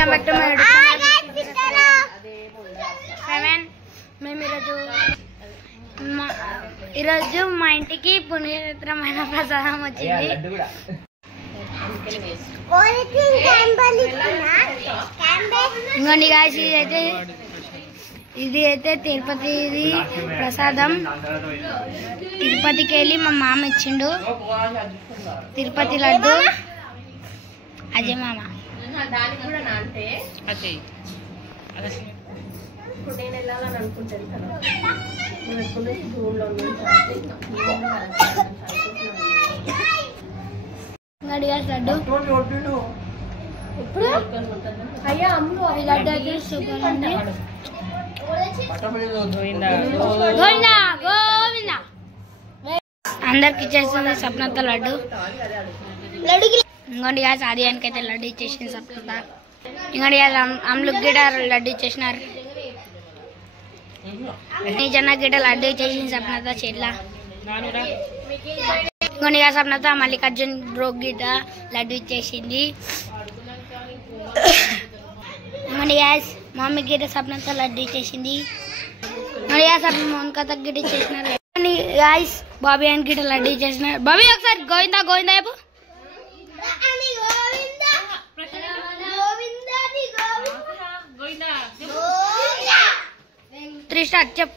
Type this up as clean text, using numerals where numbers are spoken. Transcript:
Welcome back to my YouTube channel. మేము ఈరోజు మా ఇంటికి పునీతమైన ప్రసాదం వచ్చింది. ఇంకోండి గాయస్, ఇది అయితే తిరుపతి ప్రసాదం. తిరుపతికి వెళ్ళి మా మామ ఇచ్చిండు తిరుపతి లడ్డు. అజయ్ మామ లడ్డు ఇప్పుడు లడ్డు అయితే సూపర్ ఉంది. అందరికి ఇచ్చేస్తుంది సప్నత లడ్డు. ఇంకోటి గ్యాస్ ఆదియానికి అయితే లడ్డు ఇచ్చేసింది సప్నత. ఇంకోటి గ్యాస్ అమ్ములకు గిట లడ్డు ఇచ్చేసినారు. నిజన్న గిట లడ్డు ఇచ్చేసింది సప్నత చెట్ల. ఇంకోటి గ్యాస్ సప్నత మల్లికార్జున్ బ్రో గిట లడ్డు ఇచ్చేసింది. ఇంకోటి గ్యాస్ మమ్మీ గిట సప్నత లడ్డు ఇచ్చేసింది. ఇంకోటి గ్యాస్ మోనికత గిట ఇచ్చేసినారు. గాయస్ బాబీ అని గిట లడ్డు ఇచ్చేసినారు. బాబీ ఒకసారి గోవిందా గోవిందా చెప్పు. 3 స్టార్ట్ చెప్పు.